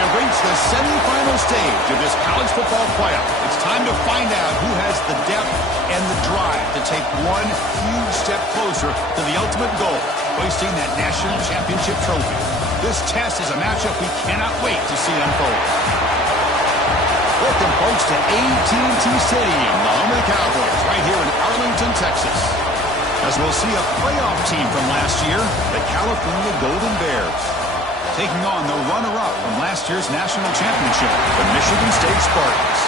have reached the semifinal stage of this college football playoff. It's time to find out who has the depth and the drive to take one huge step closer to the ultimate goal, hoisting that national championship trophy. This test is a matchup we cannot wait to see unfold. Welcome, folks, to AT&T Stadium, the home of the Cowboys, right here in Arlington, Texas. As we'll see a playoff team from last year, the California Golden Bears, taking on the runner-up from last year's national championship, the Michigan State Spartans.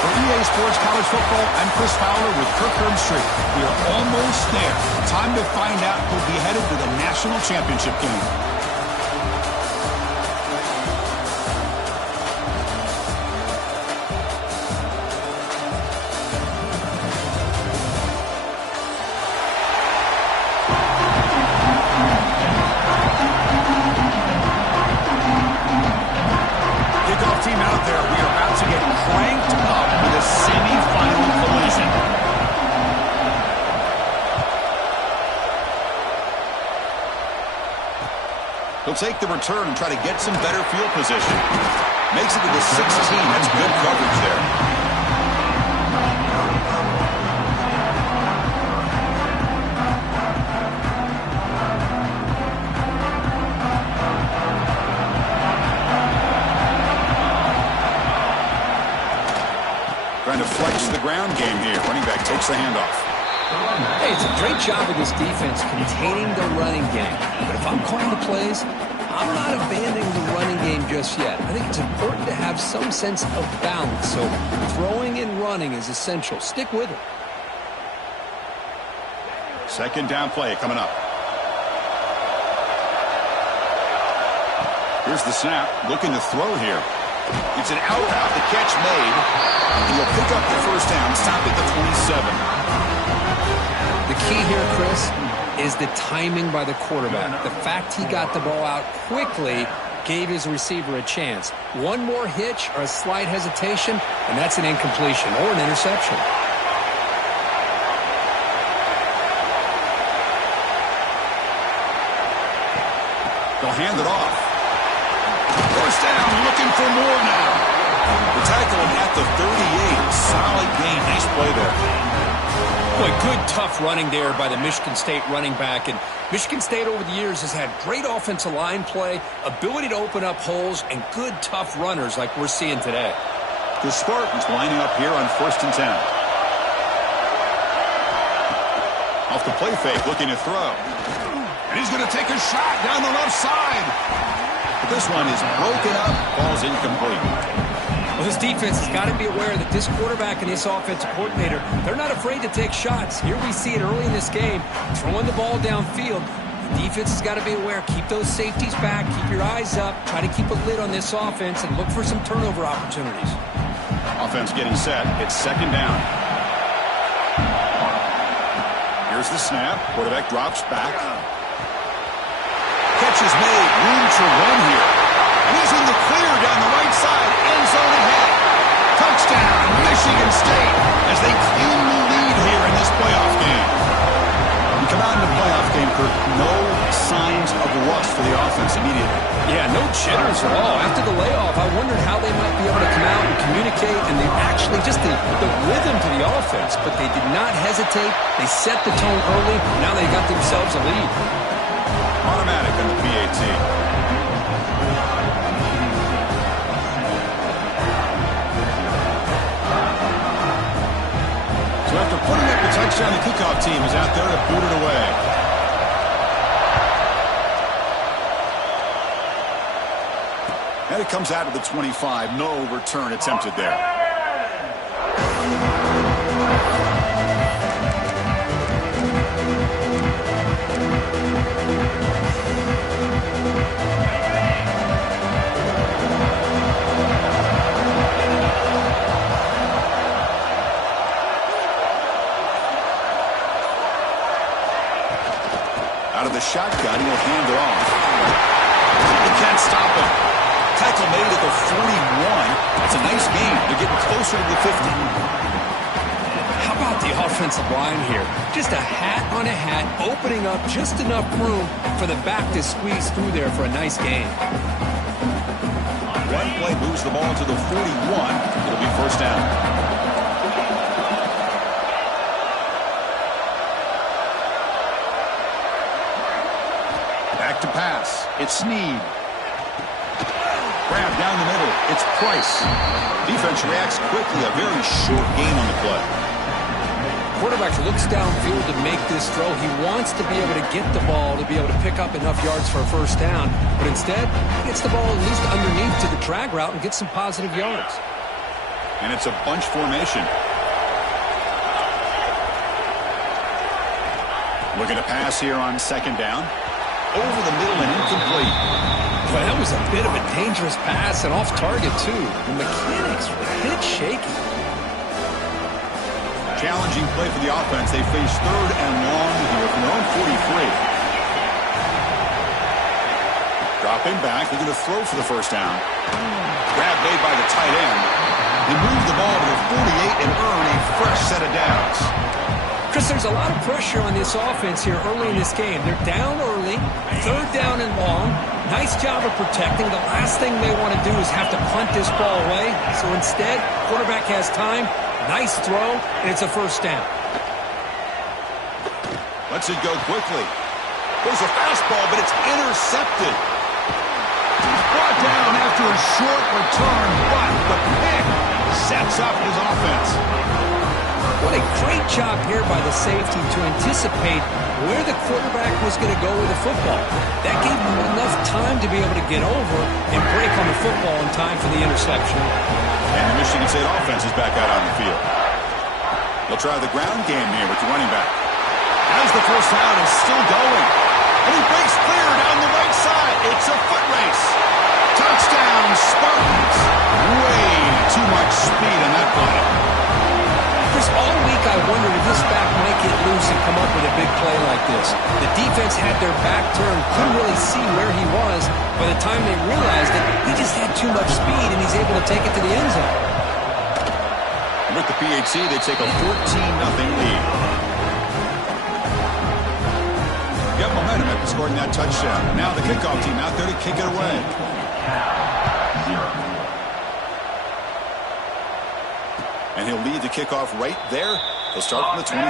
For EA Sports College Football, I'm Chris Fowler with Kirk Herbstreit. We are almost there. Time to find out who'll be headed to the national championship game. He'll take the return and try to get some better field position. Makes it to the 16. That's good coverage there. Trying to flex the ground game here. Running back takes the handoff. Hey, it's a great job of this defense containing the running game. But if I'm calling the plays, I'm not abandoning the running game just yet. I think it's important to have some sense of balance. So throwing and running is essential. Stick with it. Second down play coming up. Here's the snap. Looking to throw here. It's an out route. The catch made. And he'll pick up the first down. Stop at the 27. The key here, Chris, is the timing by the quarterback. The fact he got the ball out quickly gave his receiver a chance. One more hitch or a slight hesitation, and that's an incompletion or an interception. They'll hand it off. First down, looking for more now. The tackle at the 38. Solid gain. Nice play there. Boy, good, tough running there by the Michigan State running back. And Michigan State over the years has had great offensive line play, ability to open up holes, and good, tough runners like we're seeing today. The Spartans lining up here on 1st and 10. Off the play fake, looking to throw. And he's going to take a shot down the left side. But this one is broken up, ball's incomplete. Well, this defense has got to be aware that this quarterback and this offensive coordinator, they're not afraid to take shots. Here we see it early in this game, throwing the ball downfield. The defense has got to be aware. Keep those safeties back. Keep your eyes up. Try to keep a lid on this offense and look for some turnover opportunities. Offense getting set. It's second down. Here's the snap. Quarterback drops back. Catch is made. Room to run here. And he's in the clear down the right side. End zone ahead. Touchdown, Michigan State, as they claim the lead here in this playoff game. You come out in the playoff game, Kirk, no signs of rust for the offense immediately. Yeah, no jitters at all. After the layoff, I wondered how they might be able to come out and communicate, and they actually just the rhythm to the offense, but they did not hesitate. They set the tone early. Now they got themselves a lead. Automatic in the PAT. So after putting up the touchdown, the kickoff team is out there to boot it away. And it comes out of the 25. No return attempted there. Out of the shotgun, he'll hand it off. He can't stop him. Tackle made at the 41. That's a nice gain. They're getting closer to the 50. How about the offensive line here? Just a hat on a hat, opening up just enough room for the back to squeeze through there for a nice gain. One play moves the ball to the 41. It'll be first down. Back to pass. It's Snead. Grab down the middle. It's Price. Defense reacts quickly. A very short gain on the play. Quarterback looks downfield to make this throw. He wants to be able to get the ball to be able to pick up enough yards for a first down. But instead, he gets the ball at least underneath to the drag route and gets some positive yards. And it's a bunch formation. Looking to pass here on second down. Over the middle and incomplete. But that was a bit of a dangerous pass and off target, too. The mechanics were a bit shaky. Challenging play for the offense. They face third and long here from their own 43. Dropping back. They're going to throw for the first down. Grab made by the tight end. They move the ball to the 48 and earn a fresh set of downs. Chris, there's a lot of pressure on this offense here early in this game. They're down early, third down and long. Nice job of protecting. The last thing they want to do is have to punt this ball away. So instead, quarterback has time. Nice throw, and it's a first down. Lets it go quickly. There's a fastball, but it's intercepted. He's brought down after a short return, but the pick sets up his offense. What a great job here by the safety to anticipate where the quarterback was going to go with the football. That gave him enough time to be able to get over and break on the football in time for the interception. And the Michigan State offense is back out on the field. They'll try the ground game here with the running back. As the first down is still going. And he breaks clear down the right side. It's a foot race. Touchdown, Spartans. Way too much speed in that play. Chris, all week I wondered if this back might get loose and come up with a big play like this. The defense had their back turned, couldn't really see where he was. By the time they realized it, he just had too much speed, and he's able to take it to the end zone. With the PHC, they take a 14-0 lead. Got momentum after scoring that touchdown. Now the kickoff team out there to kick it away. And he'll lead the kickoff right there. He'll start from the 25.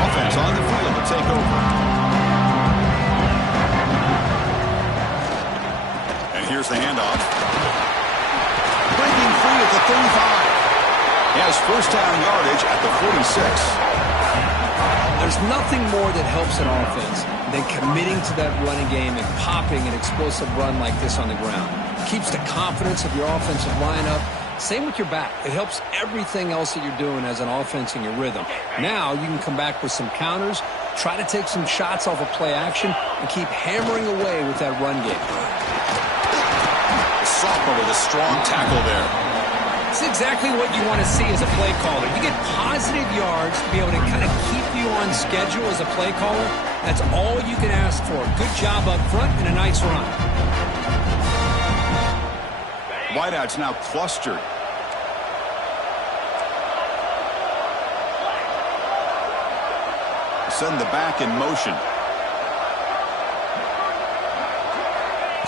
Offense on the field to take over. And here's the handoff. Breaking free at the 35. He has first down yardage at the 46. There's nothing more that helps an offense than committing to that running game and popping an explosive run like this on the ground. Keeps the confidence of your offensive lineup. Same with your back. It helps everything else that you're doing as an offense in your rhythm. Now you can come back with some counters, try to take some shots off of play action, and keep hammering away with that run game. The sophomore with a strong tackle there. It's exactly what you want to see as a play caller. You get positive yards to be able to kind of keep you on schedule as a play caller. That's all you can ask for. Good job up front and a nice run. Wideouts now clustered. Send the back in motion.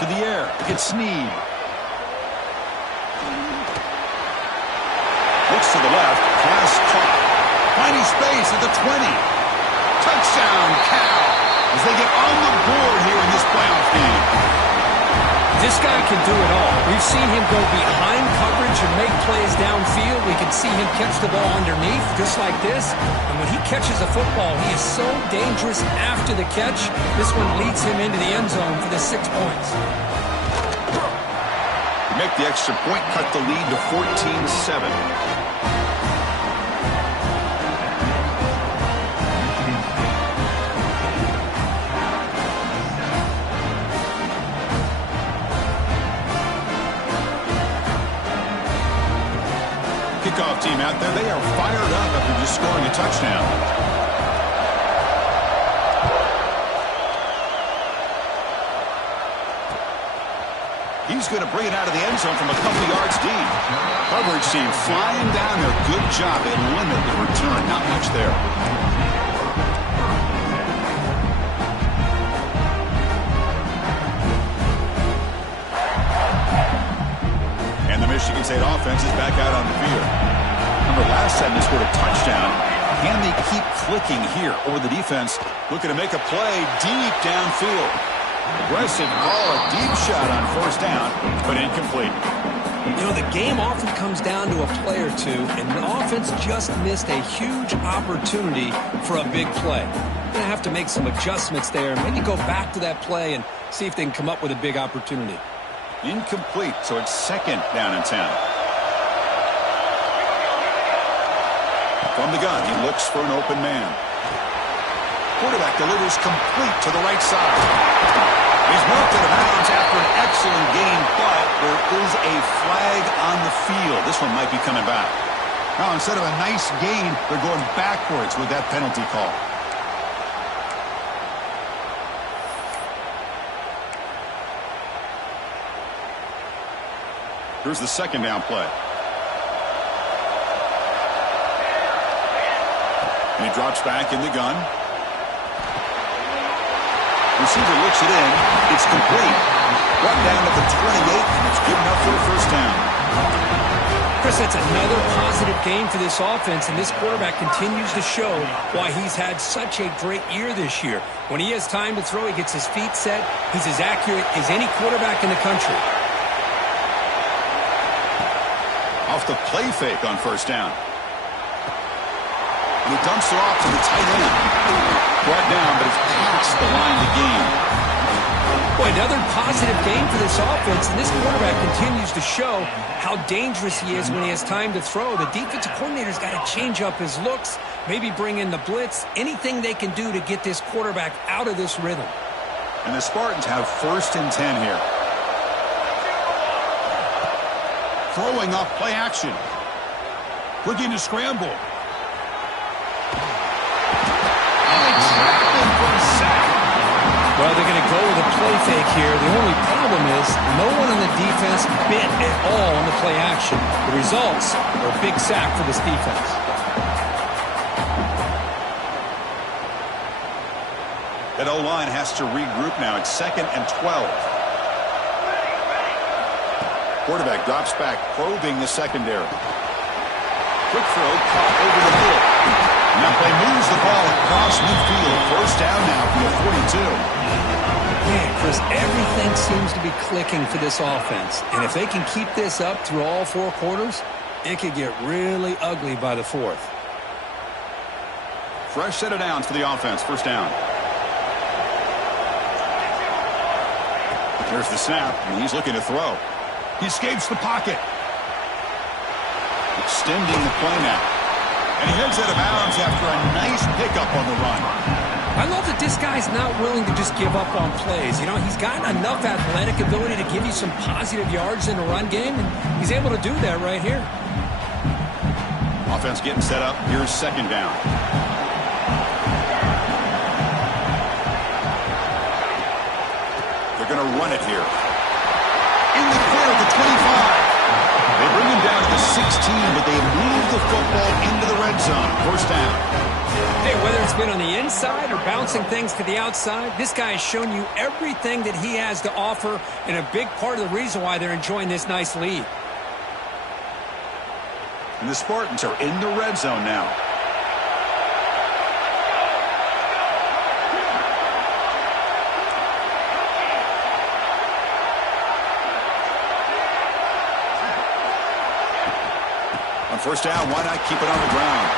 To the air. It's Snead. Looks to the left. Pass caught. Finding space at the 20. Touchdown, Cal. As they get on the board here in this playoff game. This guy can do it all. We've seen him go behind coverage and make plays downfield. We can see him catch the ball underneath, just like this. And when he catches a football, he is so dangerous after the catch. This one leads him into the end zone for the 6 points. Make the extra point, cut the lead to 14-7. Kickoff team out there, they are fired up after just scoring a touchdown. He's going to bring it out of the end zone from a couple yards deep. Coverage team flying down there. Good job. They limit the return. Not much there. offense is back out on the field. Remember, last time they scored a touchdown. Can they keep clicking here? Or the defense looking to make a play deep downfield. Aggressive ball, a deep shot on first down, but incomplete. You know, the game often comes down to a play or two, and the offense just missed a huge opportunity for a big play. They're going to have to make some adjustments there, and maybe go back to that play and see if they can come up with a big opportunity. Incomplete, so it's second down and 10. From the gun, he looks for an open man. Quarterback delivers complete to the right side. He's moved out of bounds after an excellent game, but there is a flag on the field. This one might be coming back. Now, instead of a nice gain, they're going backwards with that penalty call. Here's the second down play. And he drops back in the gun. Receiver looks it in. It's complete. Brought down at the 28, and it's good enough for a first down. Chris, that's another positive game for this offense, and this quarterback continues to show why he's had such a great year this year. When he has time to throw, he gets his feet set. He's as accurate as any quarterback in the country. Off the play fake on first down. And he dumps it off to the tight end. Brought down, but it's past the line to gain. Boy, another positive game for this offense, and this quarterback continues to show how dangerous he is when he has time to throw. The defensive coordinator's got to change up his looks, maybe bring in the blitz, anything they can do to get this quarterback out of this rhythm. And the Spartans have first and 10 here. Throwing off play action. Looking to scramble. Well, they're going to go with a play fake here. The only problem is no one on the defense bit at all on the play action. The results are a big sack for this defense. That O-line has to regroup now. It's second and 12. Quarterback drops back, probing the secondary. Quick throw, caught over the middle. And that play moves the ball across midfield. First down now from the 42. Man, Chris, everything seems to be clicking for this offense. And if they can keep this up through all four quarters, it could get really ugly by the fourth. Fresh set of downs for the offense. First down. There's the snap, and he's looking to throw. He escapes the pocket. Extending the play now. And he heads out of bounds after a nice pickup on the run. I love that this guy's not willing to just give up on plays. You know, he's got enough athletic ability to give you some positive yards in the run game, and he's able to do that right here. Offense getting set up. Here's second down. They're going to run it here. In the clear at the 25. They bring him down to the 16, but they move the football into the red zone. First down. Hey, whether it's been on the inside or bouncing things to the outside, this guy has shown you everything that he has to offer, and a big part of the reason why they're enjoying this nice lead. And the Spartans are in the red zone now. On first down, why not keep it on the ground?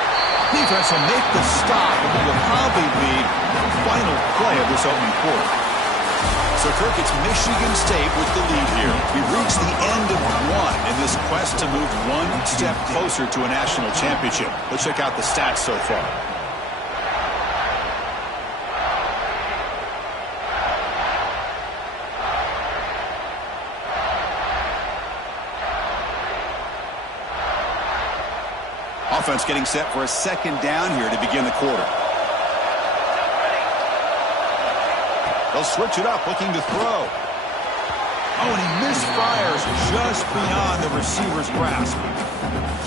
Defense will make the stop, and it will probably be the final play of this opening quarter. So, Kirk, it's Michigan State with the lead here. We've reached the end of one in this quest to move one step closer to a national championship. Let's check out the stats so far. Offense getting set for a second down here to begin the quarter. They'll switch it up, looking to throw. Oh, and he misfires just beyond the receiver's grasp.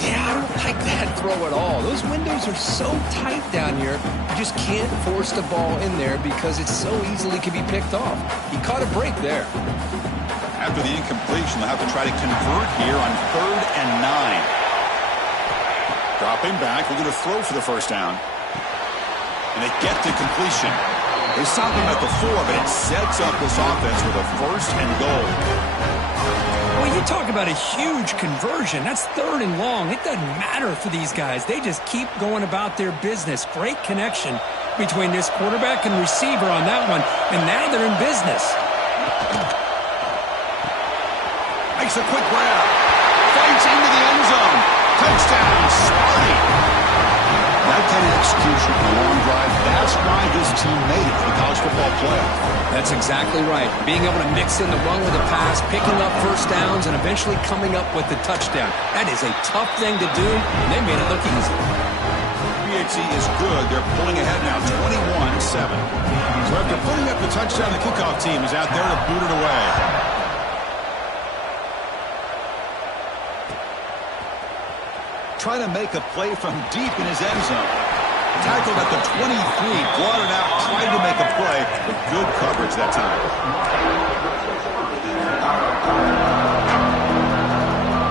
Yeah, I don't like that throw at all. Those windows are so tight down here, you just can't force the ball in there because it so easily can be picked off. He caught a break there. After the incompletion, they'll have to try to convert here on 3rd and 9. Dropping back, looking to throw for the first down. And they get the completion. They stop him at the 4, but it sets up this offense with a 1st and goal. Well, you talk about a huge conversion. That's 3rd and long. It doesn't matter for these guys. They just keep going about their business. Great connection between this quarterback and receiver on that one, and now they're in business. Makes a quick grab. Fights into the end zone. Touchdown, Sparty. That kind of execution on a long drive, that's why this team made it to the college football playoff. That's exactly right. Being able to mix in the run with the pass, picking up first downs, and eventually coming up with the touchdown. That is a tough thing to do, and they made it look easy. PHC is good. They're pulling ahead now, 21-7. So after putting up the touchdown, the kickoff team is out there to boot it away. Trying to make a play from deep in his end zone. Tackled at the 23, brought it out, tried to make a play, but good coverage that time.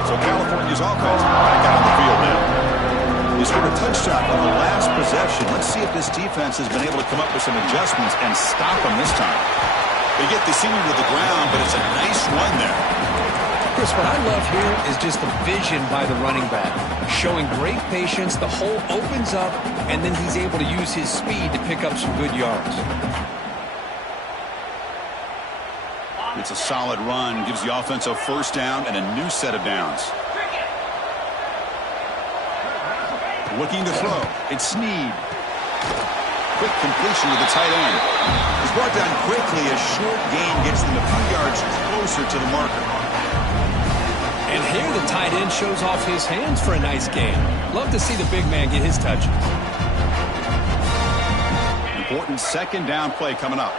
So California's offense back out on the field now. He scored a touchdown on the last possession. Let's see if this defense has been able to come up with some adjustments and stop him this time. They get the senior to the ground, but it's a nice run there. Chris, what I love here is just the vision by the running back. Showing great patience, the hole opens up, and then he's able to use his speed to pick up some good yards. It's a solid run, gives the offense a first down and a new set of downs. Looking to throw. It's Snead. Quick completion to the tight end. He's brought down quickly. A short gain gets them a few yards closer to the marker. And here the tight end shows off his hands for a nice game. Love to see the big man get his touches. Important second down play coming up.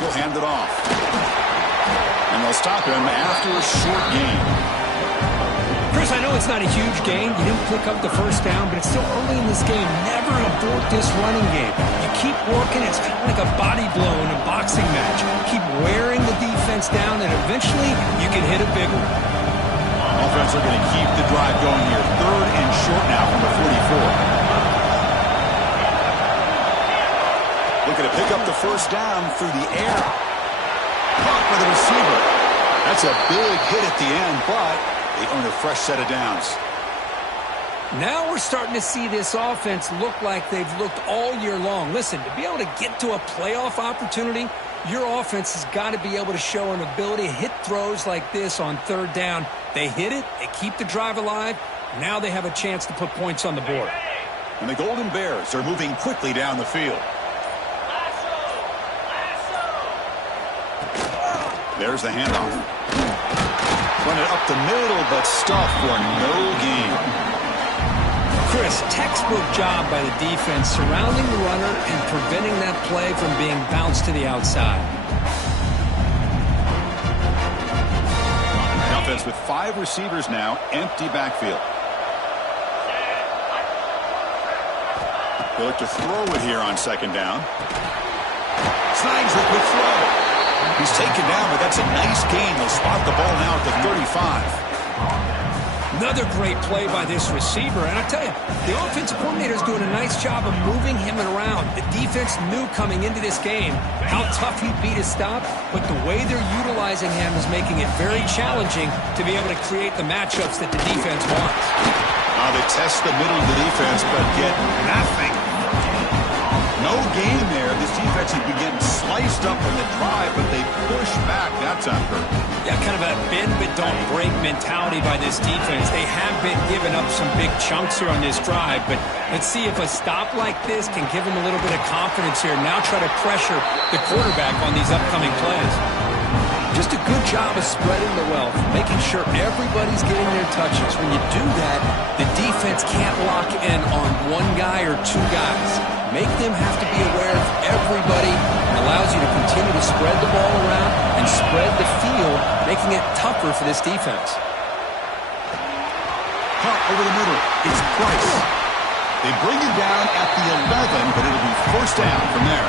He'll hand it off. And they'll stop him after a short gain. Chris, I know it's not a huge gain. You didn't pick up the first down, but it's still early in this game. Never abort this running game. You keep working. It's kind of like a body blow in a boxing match. Keep wearing the defense down, and eventually you can hit a big one. Offense are going to keep the drive going here. 3rd and short now from the 44. Looking to pick up the first down through the air. Caught by the receiver. That's a big hit at the end, but they earn a fresh set of downs. Now we're starting to see this offense look like they've looked all year long. Listen, to be able to get to a playoff opportunity, your offense has got to be able to show an ability to hit throws like this on 3rd down. They hit it, they keep the drive alive. Now they have a chance to put points on the board. And the Golden Bears are moving quickly down the field. There's the handoff. Run it up the middle, but stuffed for no gain. Chris, textbook job by the defense surrounding the runner and preventing that play from being bounced to the outside. An offense with 5 receivers now, empty backfield. They look to throw it here on 2nd down. Snags it with throw. He's taken down, but that's a nice gain. They'll spot the ball now at the 35. Another great play by this receiver. And I tell you, the offensive coordinator is doing a nice job of moving him around. The defense knew coming into this game how tough he'd be to stop, but the way they're utilizing him is making it very challenging to be able to create the matchups that the defense wants. They test the middle of the defense, but get nothing. No gain there. This defense has been getting sliced up on the drive, but they push back that time. Yeah, kind of a bend but don't break mentality by this defense. They have been giving up some big chunks here on this drive, but let's see if a stop like this can give them a little bit of confidence here. Now try to pressure the quarterback on these upcoming plays. Just a good job of spreading the wealth, making sure everybody's getting their touches. When you do that, the defense can't lock in on one guy or 2 guys. Make them have to be aware of everybody. It allows you to continue to spread the ball around and spread the field, making it tougher for this defense. Caught over the middle. It's Price. They bring it down at the 11, but it'll be first down from there.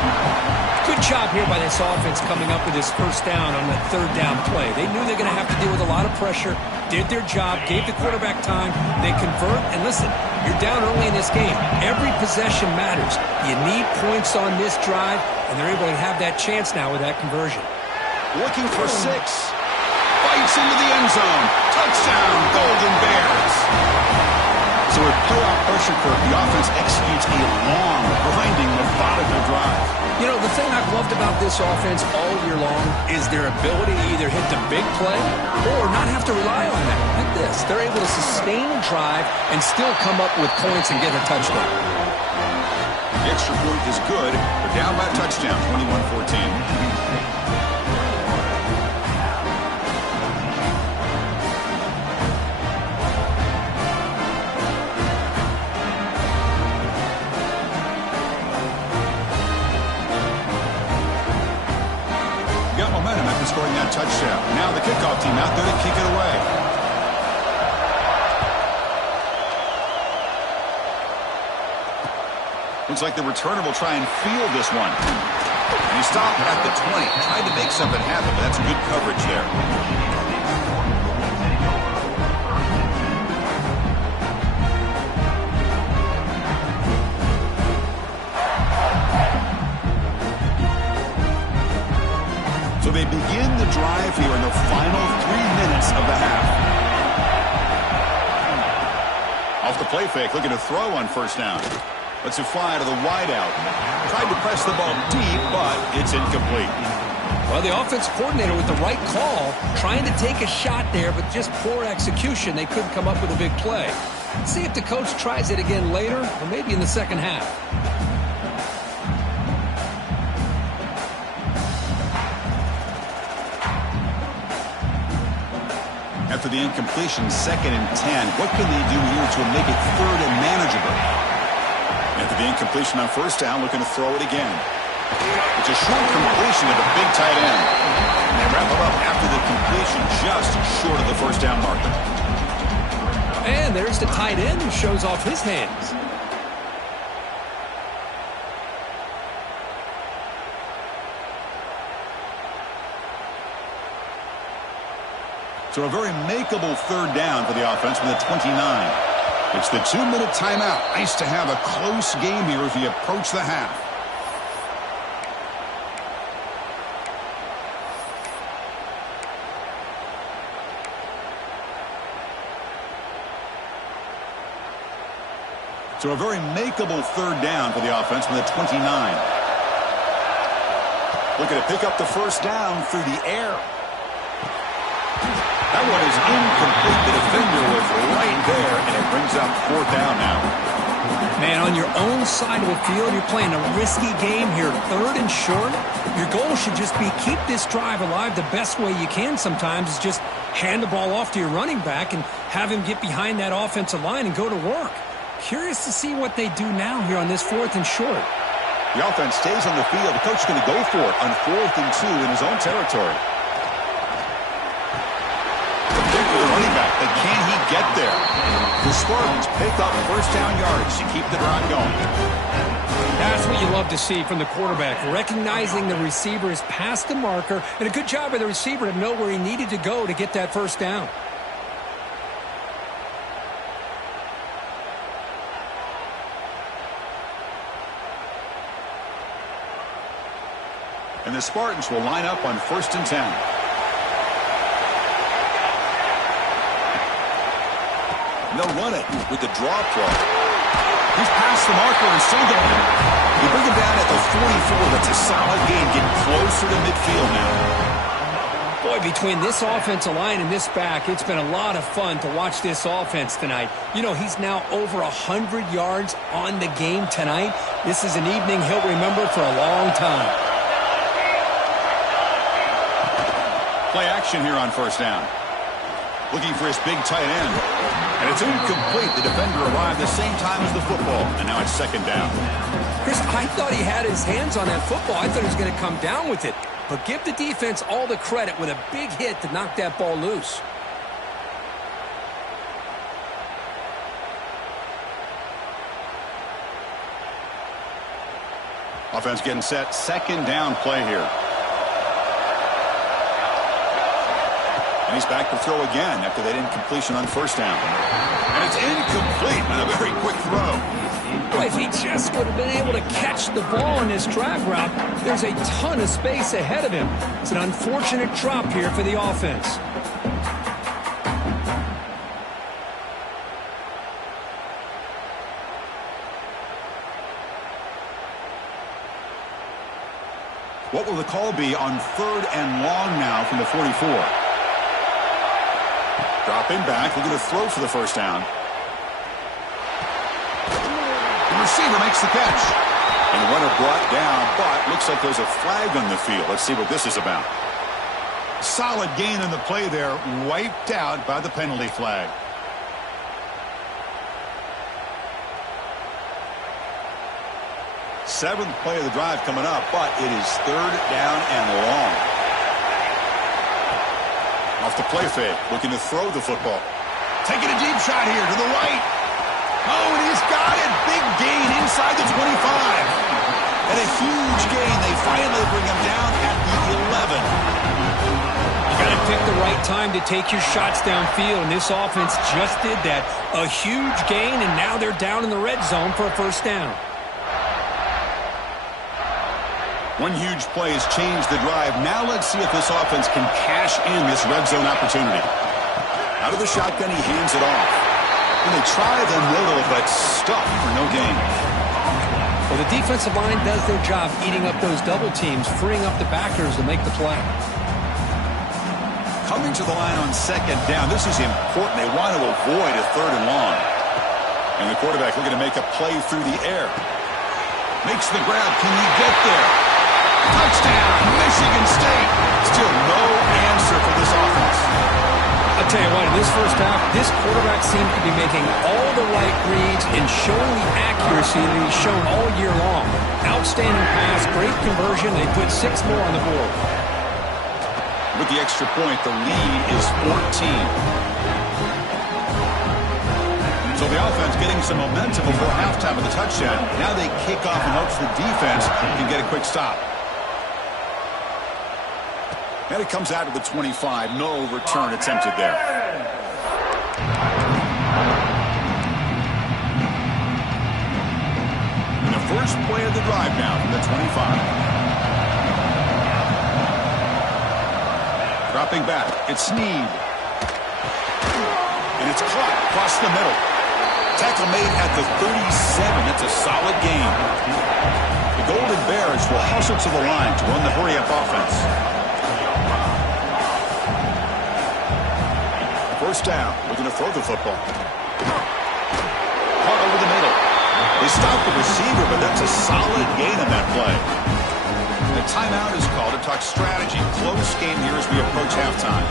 Good job here by this offense coming up with this first down on that third down play. They knew they're going to have to deal with a lot of pressure, did their job, gave the quarterback time, they convert, and listen, you're down early in this game. Every possession matters. You need points on this drive, and they're able to have that chance now with that conversion. Looking for 6. Fights into the end zone. Touchdown, Golden Bears. So with playoff pressure, Kirk, the offense executes a long, grinding, methodical drive. You know, the thing I've loved about this offense all year long is their ability to either hit the big play or not have to rely on that. Like this. They're able to sustain a drive and still come up with points and get a touchdown. The extra point is good. They're down by a touchdown, 21-14. Scoring that touchdown. Now the kickoff team out there to kick it away. Looks like the returner will try and field this one. And he stopped at the 20. Tried to make something happen, but that's good coverage there. So they begin the drive here in the final 3 minutes of the half. Off the play fake, looking to throw on first down. Lets it fly to the wideout. Tried to press the ball deep, but it's incomplete. Well, the offense coordinator with the right call, trying to take a shot there, but just poor execution. They couldn't come up with a big play. Let's see if the coach tries it again later, or maybe in the second half. After the incompletion, 2nd and 10. What can they do here to make it 3rd and manageable? After the incompletion on first down, looking to throw it again. It's a short completion to the big tight end. And they wrap it up after the completion, just short of the first down marker. And there's the tight end who shows off his hands. So a very makeable 3rd down for the offense from the 29. It's the 2-minute timeout. Nice to have a close game here as we approach the half. So a very makeable 3rd down for the offense from the 29. Looking to pick up the first down through the air. That one is incomplete. The defender was right there, and it brings up 4th down now. Man, on your own side of the field, you're playing a risky game here. 3rd and short. Your goal should just be keep this drive alive the best way you can sometimes is just hand the ball off to your running back and have him get behind that offensive line and go to work. Curious to see what they do now here on this 4th and short. The offense stays on the field. The coach is going to go for it on 4th and 2 in his own territory. The running back, but can he get there? The Spartans pick up first down yards to keep the drive going. That's what you love to see from the quarterback, recognizing the receiver is past the marker, and a good job by the receiver to know where he needed to go to get that first down. And the Spartans will line up on 1st and 10. They'll run it with the draw play. He's past the marker and still going. They bring him down at the 44. That's a solid game, getting closer to midfield now. Boy, between this offensive line and this back, it's been a lot of fun to watch this offense tonight. You know, he's now over 100 yards on the game tonight. This is an evening he'll remember for a long time. Play action here on first down. Looking for his big tight end. And it's incomplete. The defender arrived the same time as the football. And now it's 2nd down. Chris, I thought he had his hands on that football. I thought he was going to come down with it. But give the defense all the credit with a big hit to knock that ball loose. Offense getting set. Second down play here. And he's back to throw again after that incompletion on first down. And it's incomplete on a very quick throw. Boy, if he just would have been able to catch the ball in this drag route, there's a ton of space ahead of him. It's an unfortunate drop here for the offense. What will the call be on 3rd and long now from the 44? Dropping back, looking to throw for the first down. The receiver makes the catch. And the runner brought down, but looks like there's a flag on the field. Let's see what this is about. Solid gain in the play there, wiped out by the penalty flag. Seventh play of the drive coming up, but it is 3rd down and long. Off the play fake, looking to throw the football. Taking a deep shot here to the right. Oh, and he's got it. Big gain inside the 25. And a huge gain. They finally bring him down at the 11. You got to pick the right time to take your shots downfield, and this offense just did that. A huge gain, and now they're down in the red zone for a first down. One huge play has changed the drive. Now let's see if this offense can cash in this red zone opportunity. Out of the shotgun, he hands it off. And they try the middle, but stuffed for no gain. Well, the defensive line does their job eating up those double teams, freeing up the backers to make the play. Coming to the line on second down, this is important. They want to avoid a 3rd and long. And the quarterback looking to make a play through the air. Makes the grab. Can he get there? Touchdown, Michigan State. Still no answer for this offense. I'll tell you what, in this first half, this quarterback seems to be making all the right reads and showing the accuracy that he's shown all year long. Outstanding pass, great conversion. They put 6 more on the board. With the extra point, the lead is 14. So the offense getting some momentum before halftime of the touchdown. Now they kick off in hopes the defense can get a quick stop. And it comes out of the 25. No return attempted there. And the first play of the drive now from the 25. Dropping back. It's Snead. And it's caught across the middle. Tackle made at the 37. That's a solid gain. The Golden Bears will hustle to the line to run the hurry-up offense. First down. Looking to throw the football. Caught over the middle. They stop the receiver, but that's a solid gain on that play. The timeout is called to talk strategy. Close game here as we approach halftime.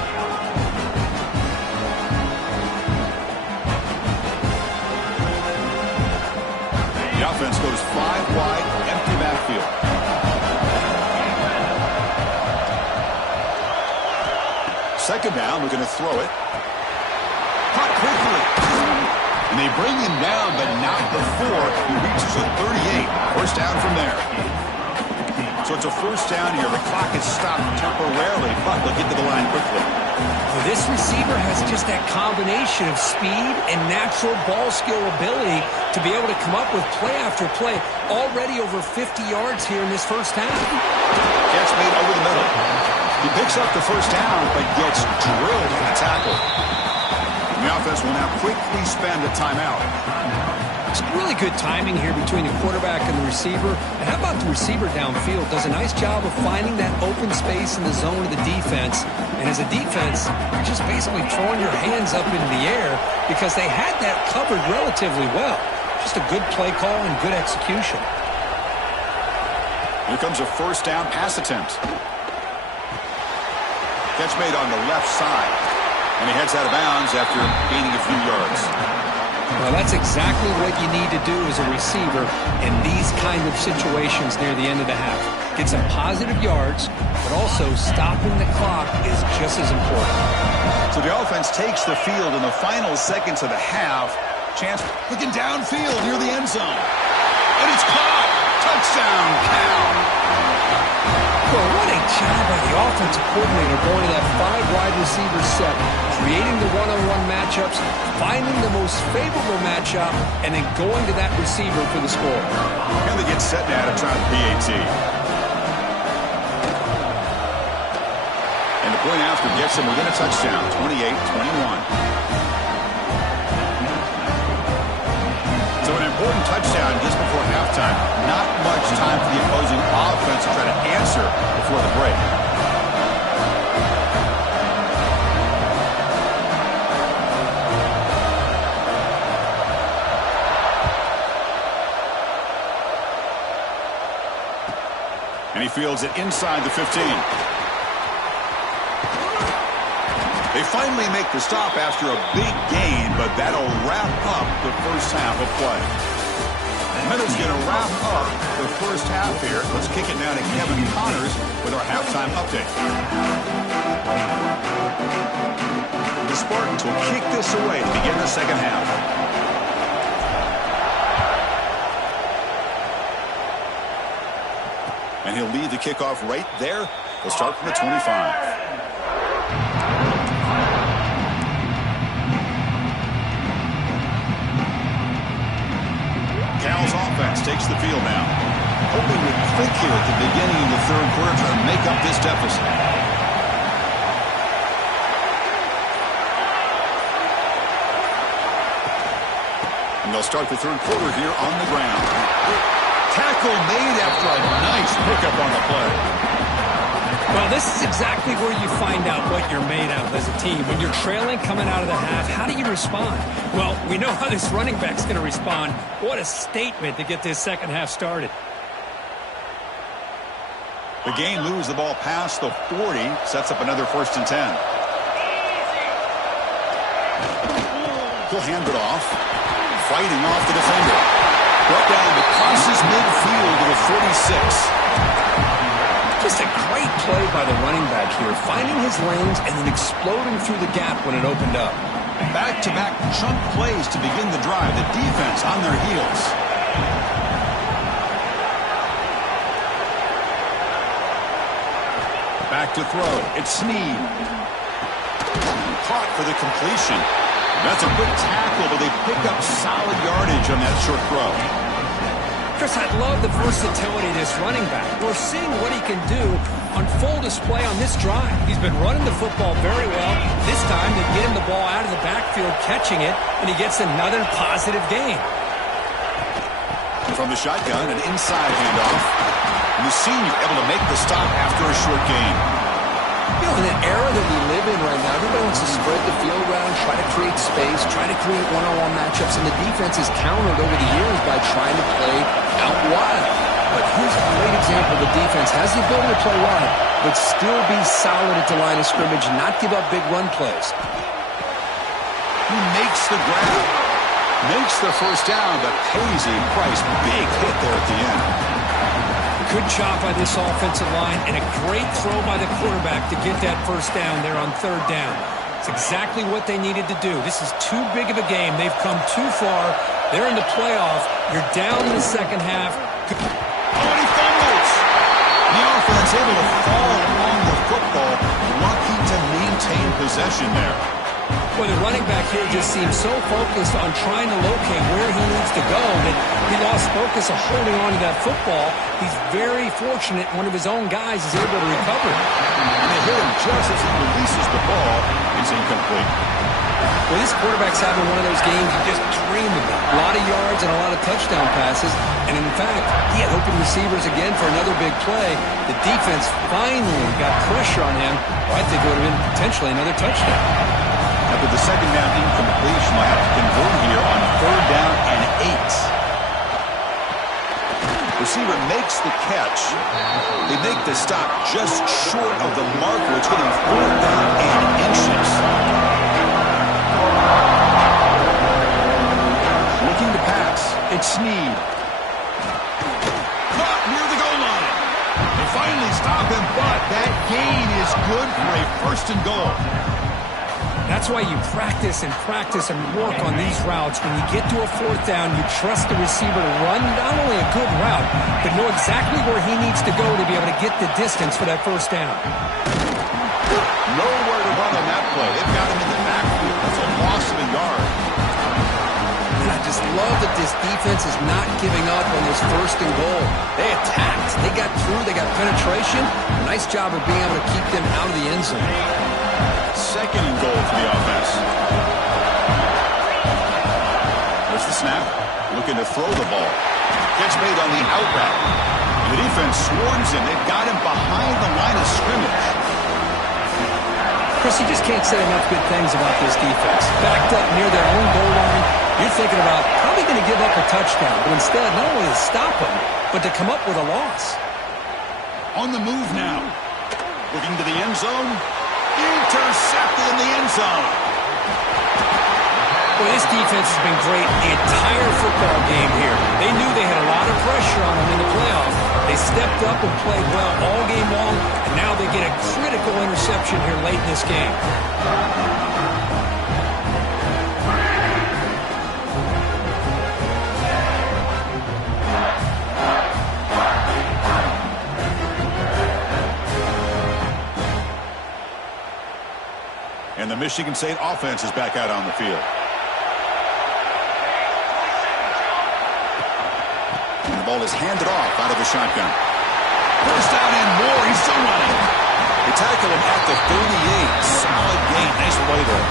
The offense goes 5 wide, empty backfield. Second down, we're going to throw it. Caught quickly. And they bring him down, but not before he reaches the 38. First down from there. So it's a first down here. The clock is stopped temporarily, but they'll get to the line quickly. Well, this receiver has just that combination of speed and natural ball skill ability to be able to come up with play after play. Already over 50 yards here in this first half. Catch made over the middle. He picks up the first down, but gets drilled in the tackle. And the offense will now quickly spend a timeout. It's really good timing here between the quarterback and the receiver. And how about the receiver downfield? Does a nice job of finding that open space in the zone of the defense. And as a defense, you're just basically throwing your hands up into the air because they had that covered relatively well. Just a good play call and good execution. Here comes a first down pass attempt. Catch made on the left side. And he heads out of bounds after gaining a few yards. Well, that's exactly what you need to do as a receiver in these kind of situations near the end of the half. Get some positive yards, but also stopping the clock is just as important. So the offense takes the field in the final seconds of the half. Chance looking downfield near the end zone. And it's caught. Touchdown count. Well, what a job by the offensive coordinator going to that 5 wide receiver set, creating the one-on-one matchups, finding the most favorable matchup, and then going to that receiver for the score. And they get set now to try the PAT. And the point after gets them within a touchdown, 28-21. So an important touchdown just before halftime. Not much time for the opposing offense to try to answer before the break. And he fields it inside the 15. They finally make the stop after a big gain, but that'll wrap up the first half of play. Minutes going to wrap up the first half here. Let's kick it now to Kevin Connors with our halftime update. The Spartans will kick this away to begin the second half. And he'll lead the kickoff right there. They'll start from the 25. Cal's offense takes the field now. Hoping to click here at the beginning of the third quarter to make up this deficit. And they'll start the third quarter here on the ground. Tackle made after a nice pickup on the play. Well, this is exactly where you find out what you're made of as a team. When you're trailing coming out of the half, how do you respond? Well, we know how this running back's going to respond. What a statement to get this second half started. The game moves the ball past the 40, sets up another 1st and 10. He'll hand it off, fighting off the defender. Brought down, but crosses midfield to the 46. Just a great play by the running back here, finding his lanes and then exploding through the gap when it opened up. Back-to-back chunk plays to begin the drive. The defense on their heels. Back to throw. It's Snead. Caught for the completion. That's a good tackle, but they pick up solid yardage on that short throw. Chris, I love the versatility of this running back. We're seeing what he can do on full display on this drive. He's been running the football very well. This time they get him the ball out of the backfield, catching it, and he gets another positive gain. From the shotgun, an inside handoff. And the senior able to make the stop after a short gain. You know, in an era that we live in right now, everybody wants to spread the field around, try to create space, try to create one-on-one matchups, and the defense is countered over the years by trying to play out wide. But here's a great example. The defense has the ability to play wide, but still be solid at the line of scrimmage, not give up big run plays. He makes the grab, makes the first down, but pays a price. Big hit there at the end. Good job by this offensive line, and a great throw by the quarterback to get that first down there on 3rd down. It's exactly what they needed to do. This is too big of a game. They've come too far. They're in the playoff. You're down in the second half. Oh, and he fumbles. The offense able to fall on the football. Lucky to maintain possession there. Well, the running back here just seems so focused on trying to locate where he needs to go that he lost focus of holding on to that football. He's very fortunate one of his own guys is able to recover. And they hit him just as he releases the ball. It's incomplete. Well, this quarterback's having one of those games you just dream about. A lot of yards and a lot of touchdown passes. And in fact, he had open receivers again for another big play. The defense finally got pressure on him. Or I think it would have been potentially another touchdown. After the second down incompletion, they'll have to convert here on 3rd down and 8. Receiver makes the catch. They make the stop just short of the marker. It's getting 4th down and inches. Looking to pass. It's Snead. Caught near the goal line. They finally stop him, but that gain is good for a 1st and goal. That's why you practice and work on these routes. When you get to a fourth down, you trust the receiver to run not only a good route, but know exactly where he needs to go to be able to get the distance for that first down. Nowhere to run on that play. They've got him in the backfield. That's a loss of a yard. And I just love that this defense is not giving up on this first and goal. They attacked. They got through. They got penetration. Nice job of being able to keep them out of the end zone. Second and goal for the offense. There's the snap. Looking to throw the ball. Gets made on the out route. The defense swarms him. They've got him behind the line of scrimmage. Chris, you just can't say enough good things about this defense. Backed up near their own goal line, you're thinking about probably going to give up a touchdown, but instead not only to stop them, but to come up with a loss. On the move now. Looking to the end zone. Intercepted in the end zone. Boy, this defense has been great the entire football game here. They knew they had a lot of pressure on them in the playoffs. They stepped up and played well all game long, and now they get a critical interception here late in this game. And the Michigan State offense is back out on the field. And the ball is handed off out of the shotgun. First down and more. He's still running. They tackle him at the 38. Solid gain. Nice play there.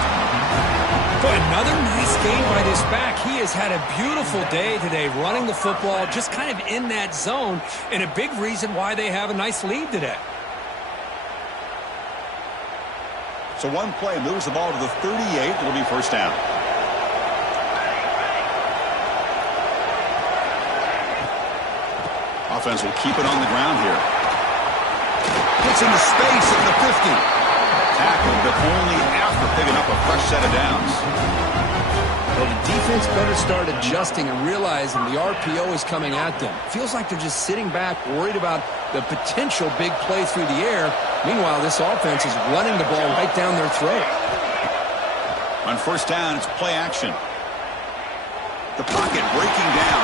But another nice game by this back. He has had a beautiful day today running the football, just kind of in that zone, and a big reason why they have a nice lead today. So one play moves the ball to the 38. It'll be first down. Offense will keep it on the ground here. Gets into space at the 50. Tackled, but only after picking up a fresh set of downs. Well, the defense better start adjusting and realizing the RPO is coming at them. Feels like they're just sitting back, worried about the potential big play through the air. Meanwhile, this offense is running the ball right down their throat. On first down, it's play action. The pocket breaking down.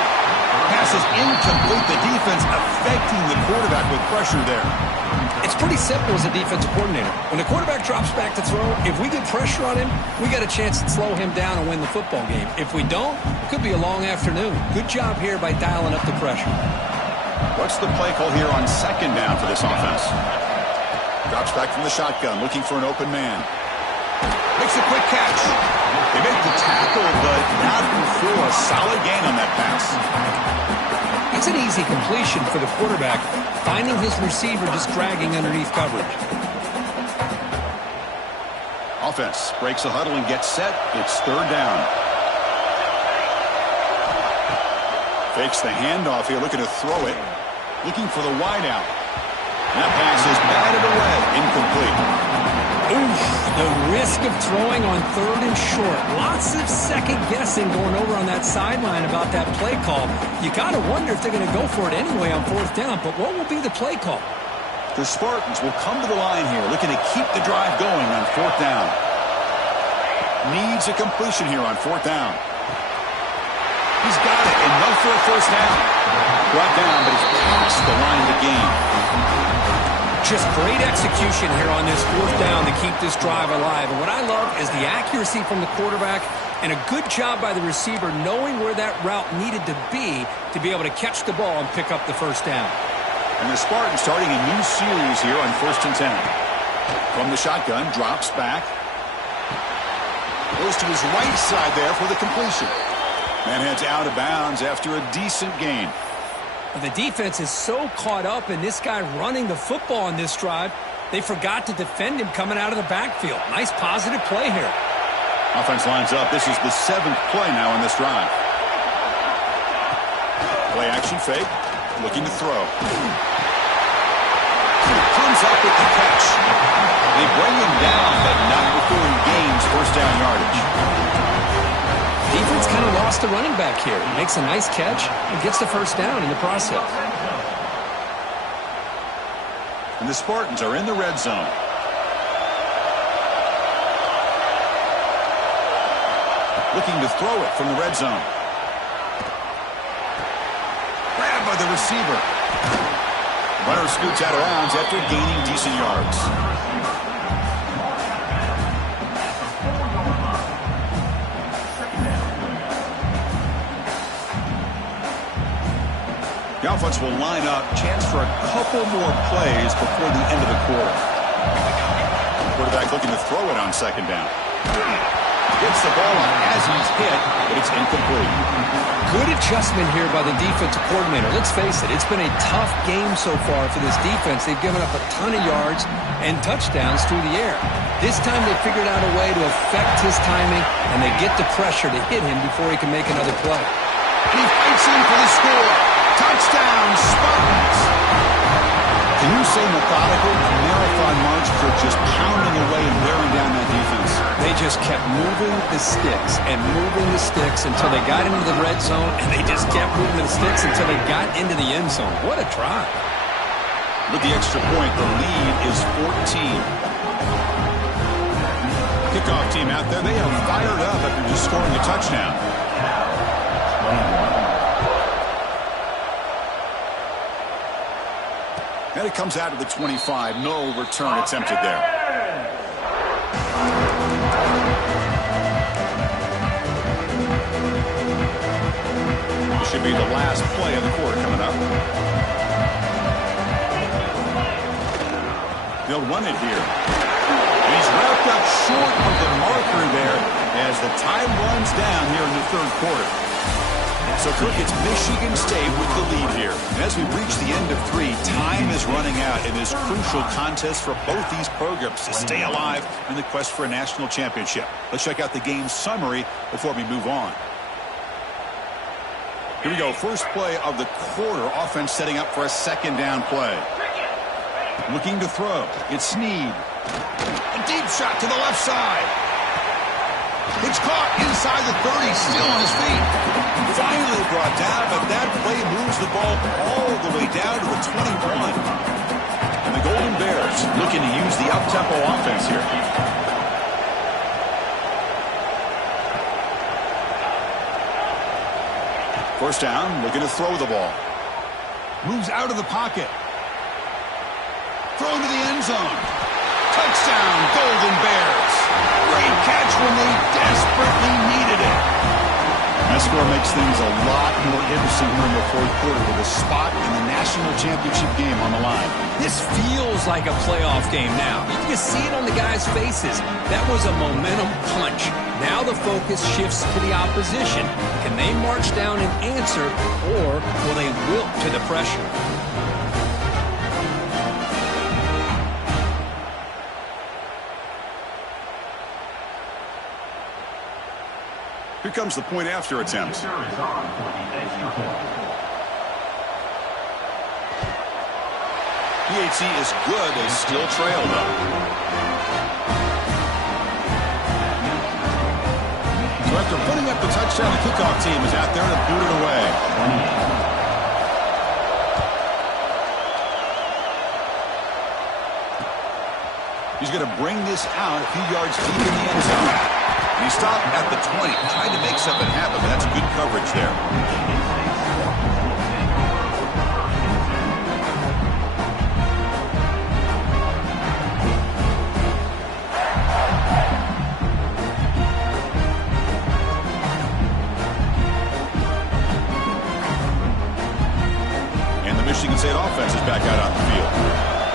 Pass is incomplete. The defense affecting the quarterback with pressure there. It's pretty simple as a defensive coordinator. When the quarterback drops back to throw, if we get pressure on him, we got a chance to slow him down and win the football game. If we don't, it could be a long afternoon. Good job here by dialing up the pressure. What's the play call here on second down for this offense? Drops back from the shotgun, looking for an open man. Makes a quick catch. They make the tackle, but not before a solid gain on that pass. It's an easy completion for the quarterback, finding his receiver just dragging underneath coverage. Offense breaks a huddle and gets set. It's third down. Fakes the handoff here, looking to throw it. Looking for the wideout. That pass is batted away, incomplete. Oof, the risk of throwing on third and short. Lots of second guessing going over on that sideline about that play call. You got to wonder if they're going to go for it anyway on fourth down, but what will be the play call? The Spartans will come to the line here, looking to keep the drive going on fourth down. Needs a completion here on fourth down. He's got it, enough for a first down. Brought down, but he's past the line to gain. Just great execution here on this fourth down to keep this drive alive. And what I love is the accuracy from the quarterback and a good job by the receiver knowing where that route needed to be able to catch the ball and pick up the first down. And the Spartans starting a new series here on 1st and 10. From the shotgun, drops back. Goes to his right side there for the completion. And heads out of bounds after a decent gain. The defense is so caught up in this guy running the football on this drive, they forgot to defend him coming out of the backfield. Nice positive play here. Offense lines up. This is the 7th play now in this drive. Play action fake. Looking to throw. Comes up with the catch. They bring him down, but not before he gains first down yardage. Defense kind of lost the running back here. Makes a nice catch and gets the first down in the process. And the Spartans are in the red zone. Looking to throw it from the red zone. Grabbed by the receiver. Runner scoots out of bounds after gaining decent yards. The offense will line up. Chance for a couple more plays before the end of the quarter. Quarterback looking to throw it on second down. Gets the ball up as he's hit, but it's incomplete. Good adjustment here by the defensive coordinator. Let's face it, it's been a tough game so far for this defense. They've given up a ton of yards and touchdowns through the air. This time they figured out a way to affect his timing, and they get the pressure to hit him before he can make another play. He fights in for the score. Touchdown, Spartans! Can you say methodical? A marathon marchers are just pounding away and wearing down that defense. They just kept moving the sticks and moving the sticks until they got into the red zone, and they just kept moving the sticks until they got into the end zone. What a drive. With the extra point, the lead is 14. Kickoff team out there, they are fired up after just scoring a touchdown. And it comes out of the 25. No return attempted there. This should be the last play of the quarter coming up. They'll run it here. And he's wrapped up short of the marker there as the time runs down here in the third quarter. So, Kirk, it's Michigan State with the lead here. And as we reach the end of 3, time is running out in this crucial contest for both these programs to stay alive in the quest for a national championship. Let's check out the game summary before we move on. Here we go. First play of the quarter. Offense setting up for a second down play. Looking to throw. It's Snead. A deep shot to the left side. It's caught inside the 30, still on his feet. Finally brought down, but that play moves the ball all the way down to the 21. And the Golden Bears looking to use the up-tempo offense here. First down, looking to throw the ball. Moves out of the pocket. Thrown to the end zone. Touchdown, Golden Bears. Great catch when they desperately needed it. That score makes things a lot more interesting here in the fourth quarter with a spot in the national championship game on the line. This feels like a playoff game now. You can see it on the guys' faces. That was a momentum punch. Now the focus shifts to the opposition. Can they march down and answer, or will they wilt to the pressure? Here comes the point after attempt. PHE is good. They still trail, though. So after putting up the touchdown, the kickoff team is out there to boot it away. He's going to bring this out a few yards deep in the end zone. And he stopped at the 20, trying to make something happen, but that's good coverage there. And the Michigan State offense is back out on the field.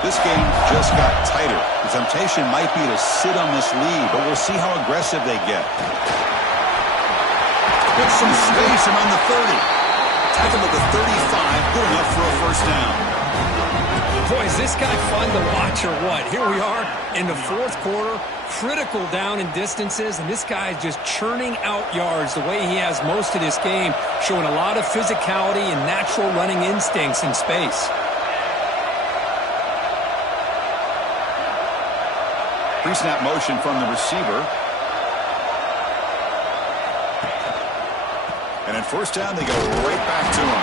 This game just got tighter. The temptation might be to sit on this lead, but we'll see how aggressive they get. Get some space around the 30. Tackle at the 35, good enough for a first down. Boy, is this guy fun to watch or what? Here we are in the fourth quarter, critical down in distances, and this guy is just churning out yards the way he has most of this game, showing a lot of physicality and natural running instincts in space. Pre-snap motion from the receiver. And at first down, they go right back to him.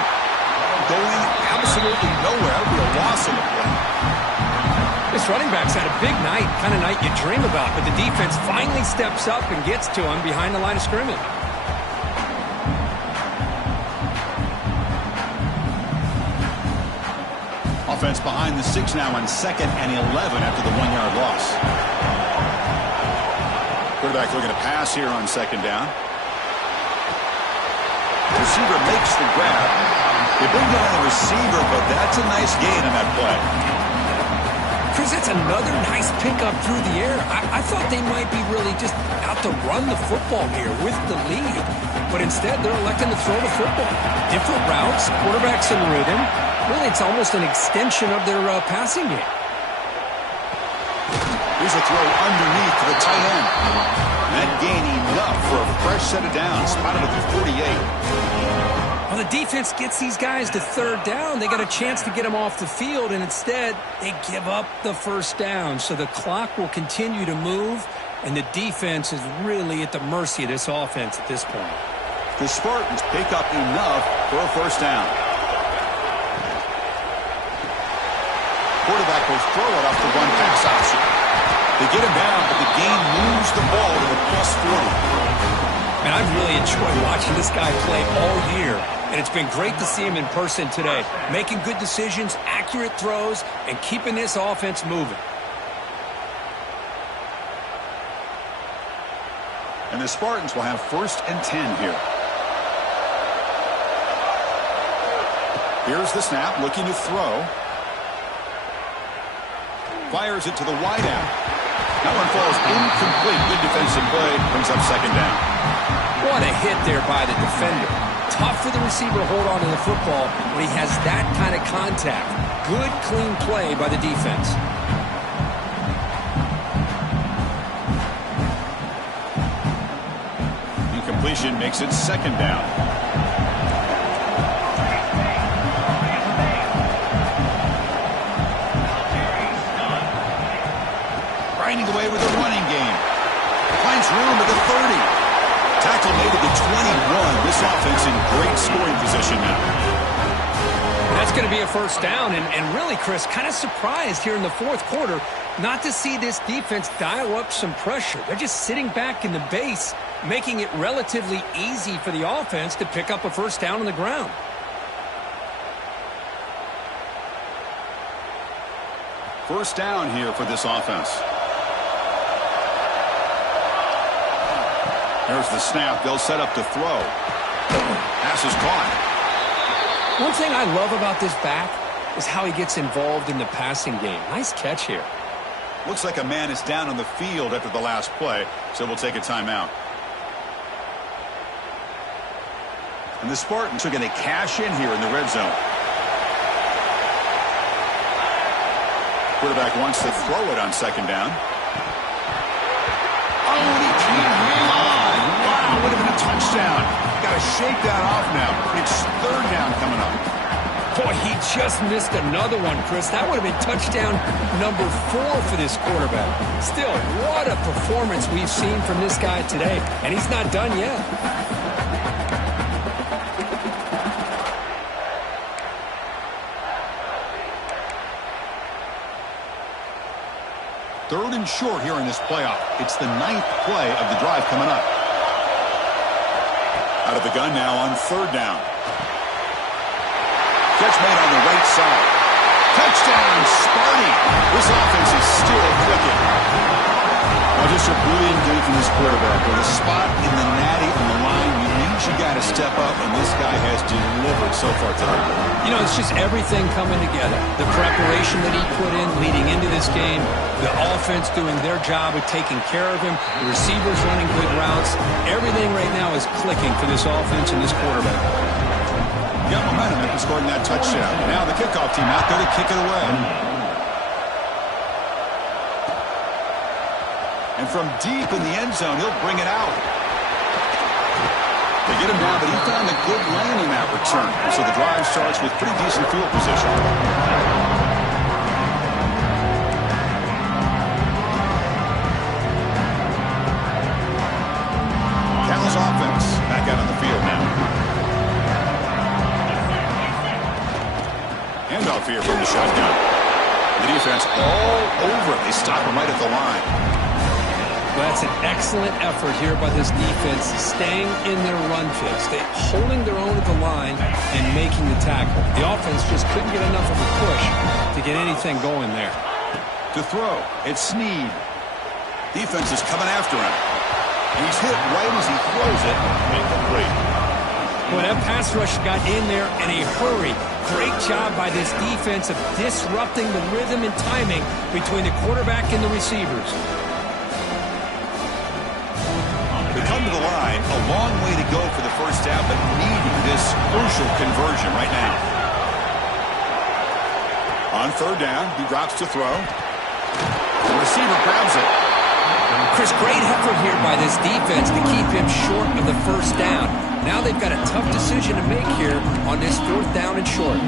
Going absolutely nowhere. That would be a loss in the play. This running back's had a big night, kind of night you dream about, but the defense finally steps up and gets to him behind the line of scrimmage. offense behind the 6 now on 2nd and 11 after the 1-yard loss. Quarterback looking to pass here on 2nd down. Receiver makes the grab. They bring down the receiver, but that's a nice gain on that play. Chris, that's another nice pickup through the air. I thought they might be really just out to run the football here with the lead. But instead, they're electing to throw the football. Different routes, quarterbacks in rhythm. Really, it's almost an extension of their passing game. Here's a throw underneath to the tight end. That gain enough for a fresh set of downs. Spotted at the 48. Well, the defense gets these guys to 3rd down. They got a chance to get them off the field, and instead, they give up the 1st down. So the clock will continue to move, and the defense is really at the mercy of this offense at this point. The Spartans pick up enough for a 1st down. Quarterback will throw it off the one-pass option. They get him down, but the gain moves the ball to the +40. And I've really enjoyed watching this guy play all year, and it's been great to see him in person today, making good decisions, accurate throws, and keeping this offense moving. And the Spartans will have 1st and 10 here. Here's the snap, looking to throw. Fires it to the wideout. That one falls incomplete. Good defensive play. Brings up 2nd down. What a hit there by the defender. Tough for the receiver to hold on to the football when he has that kind of contact. Good, clean play by the defense. Incompletion makes it 2nd down. Grinding away with a running game. Finds room at the 30. Tackle made at the 21. This offense in great scoring position now. That's going to be a 1st down, and really, Chris, kind of surprised here in the 4th quarter not to see this defense dial up some pressure. They're just sitting back in the base, making it relatively easy for the offense to pick up a 1st down on the ground. First down here for this offense. There's the snap. They'll set up to throw. Pass is caught. One thing I love about this back is how he gets involved in the passing game. Nice catch here. Looks like a man is down on the field after the last play, so we'll take a timeout. And the Spartans are going to cash in here in the red zone. Quarterback wants to throw it on 2nd down. Oh, and he can't hang on. Wow, would have been a touchdown. Got to shake that off now. It's 3rd down coming up. Boy, he just missed another one, Chris. That would have been touchdown number 4 for this quarterback. Still, what a performance we've seen from this guy today. And he's not done yet. Third and short here in this playoff. It's the 9th play of the drive coming up. Out of the gun now on 3rd down. Catch made on the right side. Touchdown, Sparty. This offense is still clicking. Well, just a brilliant game from this quarterback. With a spot in the natty on the line, you got to step up, and this guy has delivered so far tonight. You know, it's just everything coming together. The preparation that he put in leading into this game, the offense doing their job of taking care of him, the receivers running good routes. Everything right now is clicking for this offense and this quarterback. Got momentum after scoring that touchdown. Now the kickoff team out there to kick it away. And from deep in the end zone, he'll bring it out. They get him down, but he found a good lane in that return. So the drive starts with pretty decent field position. Cal's offense back out on the field now. Handoff here from the shotgun. The defense all over it. They stop him right at the line. That's an excellent effort here by this defense, staying in their run fix. They're holding their own at the line and making the tackle. The offense just couldn't get enough of a push to get anything going there. To throw, it's Snead. Defense is coming after him. He's hit right as he throws it. Incomplete. Well, that pass rush got in there in a hurry. Great job by this defense of disrupting the rhythm and timing between the quarterback and the receivers. We come to the line, a long way to go for the first down, but needing this crucial conversion right now. On third down, he drops to throw. The receiver grabs it. Chris, great effort here by this defense to keep him short of the first down. Now they've got a tough decision to make here on this fourth down and short.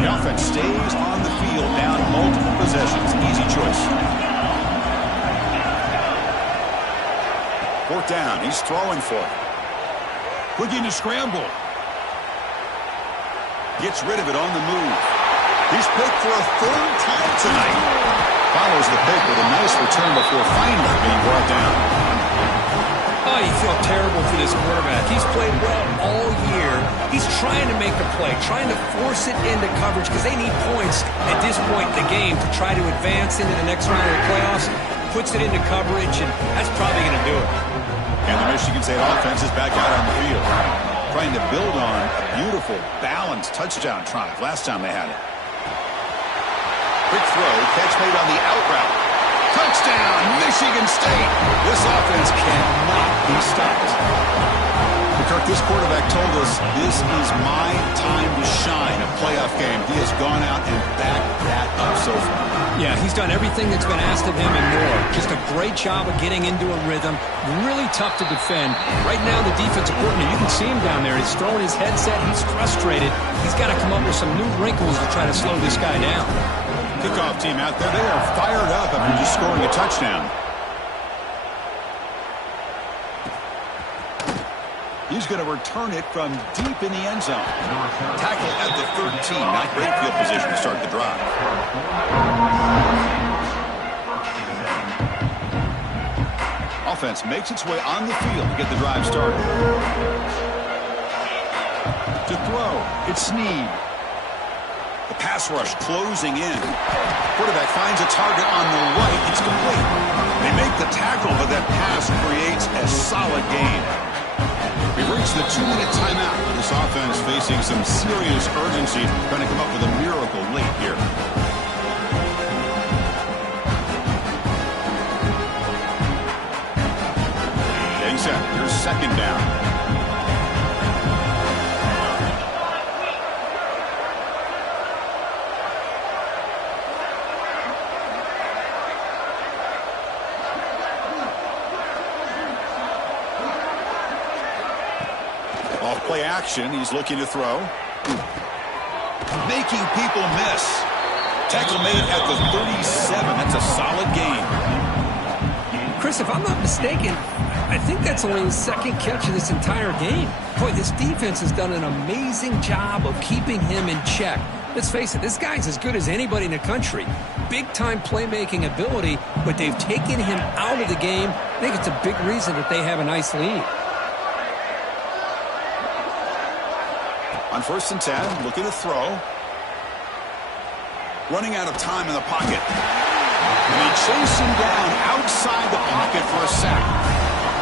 The offense stays on the field, down multiple possessions. Easy choice. Fourth down, he's throwing for it. Looking to scramble. Gets rid of it on the move. He's picked for a third time tonight. Follows the pick with a nice return before finally being brought down. Oh, you feel terrible for this quarterback. He's played well all year. He's trying to make a play, trying to force it into coverage because they need points at this point in the game to try to advance into the next round of the playoffs. Puts it into coverage, and that's probably going to do it. And the Michigan State offense is back out on the field, trying to build on a beautiful, balanced touchdown drive last time they had it. Quick throw, catch made on the out route. Touchdown, Michigan State. This offense cannot be stopped. Kirk, this quarterback told us this is my time to shine, a playoff game. He has gone out and backed that up so far. Yeah, he's done everything that's been asked of him and more. Just a great job of getting into a rhythm. Really tough to defend. Right now, the defensive coordinator, you can see him down there. He's throwing his headset. He's frustrated. He's got to come up with some new wrinkles to try to slow this guy down. Kickoff team out there, they are fired up after just scoring a touchdown. He's going to return it from deep in the end zone. Tackle at the 13. Not great field position to start the drive. Offense makes its way on the field to get the drive started. To throw, it's Snead. The pass rush closing in. Quarterback finds a target on the right. It's complete. They make the tackle, but that pass creates a solid gain. We've reached the 2-minute timeout. This offense facing some serious urgency, trying to come up with a miracle late here. Getting set. Here's second down. Play action. He's looking to throw. Making people miss. Tackle made at the 37. That's a solid gain. Chris, if I'm not mistaken, I think that's only his second catch of this entire game. Boy, this defense has done an amazing job of keeping him in check. Let's face it, this guy's as good as anybody in the country. Big-time playmaking ability, but they've taken him out of the game. I think it's a big reason that they have a nice lead. On 1st and 10, looking to throw. Running out of time in the pocket. And they chase him down outside the pocket for a sack.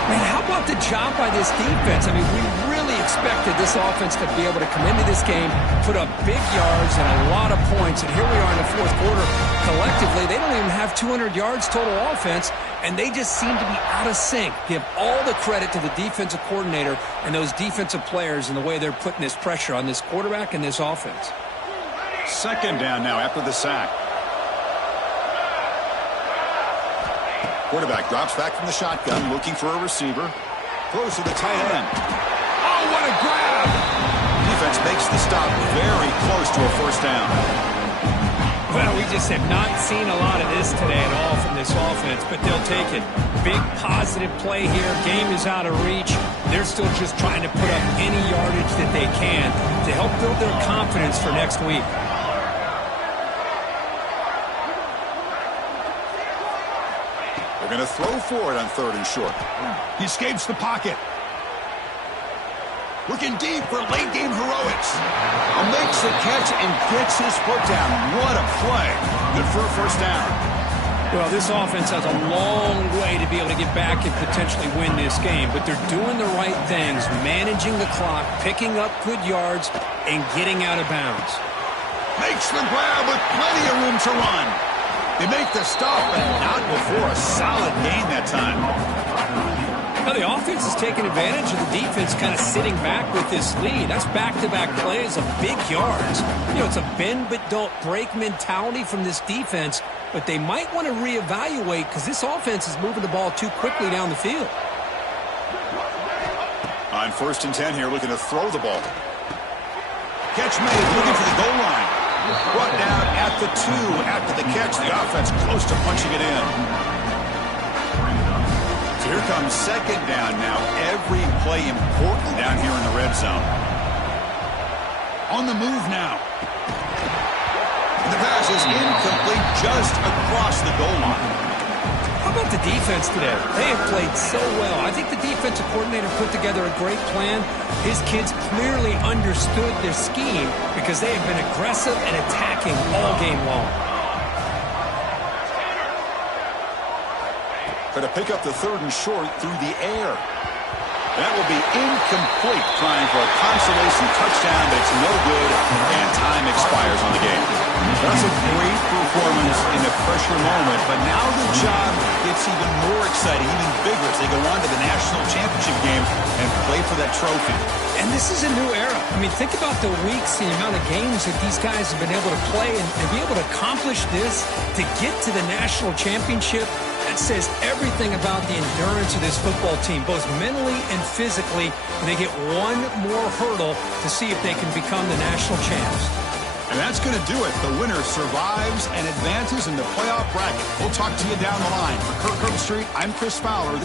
Man, how about the job by this defense? I mean, we really expected this offense to be able to come into this game, put up big yards and a lot of points. And here we are in the fourth quarter. Collectively, they don't even have 200 yards total offense, and they just seem to be out of sync. Give all the credit to the defensive coordinator and those defensive players in the way they're putting this pressure on this quarterback and this offense. Second down now after the sack. Quarterback drops back from the shotgun, looking for a receiver. Throws to the tight end. Oh, what a grab! Defense makes the stop very close to a first down. Well, we just have not seen a lot of this today at all from this offense, but they'll take it. Big positive play here. Game is out of reach. They're still just trying to put up any yardage that they can to help build their confidence for next week. going to throw for it on 3rd and short. He escapes the pocket. Looking deep for late-game heroics. Makes the catch and gets his foot down. What a play. Good for a first down. Well, this offense has a long way to be able to get back and potentially win this game, but they're doing the right things, managing the clock, picking up good yards, and getting out of bounds. Makes the grab with plenty of room to run. They make the stop, but not before a solid gain that time. Now the offense is taking advantage of the defense kind of sitting back with this lead. That's back-to-back plays of big yards. You know, it's a bend but don't break mentality from this defense, but they might want to reevaluate because this offense is moving the ball too quickly down the field. On 1st and 10 here, looking to throw the ball. Catch made, looking for the goal line. Brought down at the 2 after the catch. The offense close to punching it in. So here comes 2nd down now. Every play important down here in the red zone. On the move now. And the pass is incomplete just across the goal line. How about the defense today? They have played so well. I think the defensive coordinator put together a great plan. His kids clearly understood their scheme because they have been aggressive and attacking all game long. Going to pick up the 3rd and short through the air. That will be incomplete, trying for a consolation touchdown, but it's no good, and time expires on the game. That's a great performance in a pressure moment, but now the job gets even more exciting, even bigger as they go on to the national championship game and play for that trophy. And this is a new era. I mean, think about the weeks, the amount of games that these guys have been able to play and be able to accomplish this, to get to the national championship. That says everything about the endurance of this football team, both mentally and physically. And they get one more hurdle to see if they can become the national champs. And that's going to do it. The winner survives and advances in the playoff bracket. We'll talk to you down the line. For Kirk Herbstreit, I'm Chris Fowler.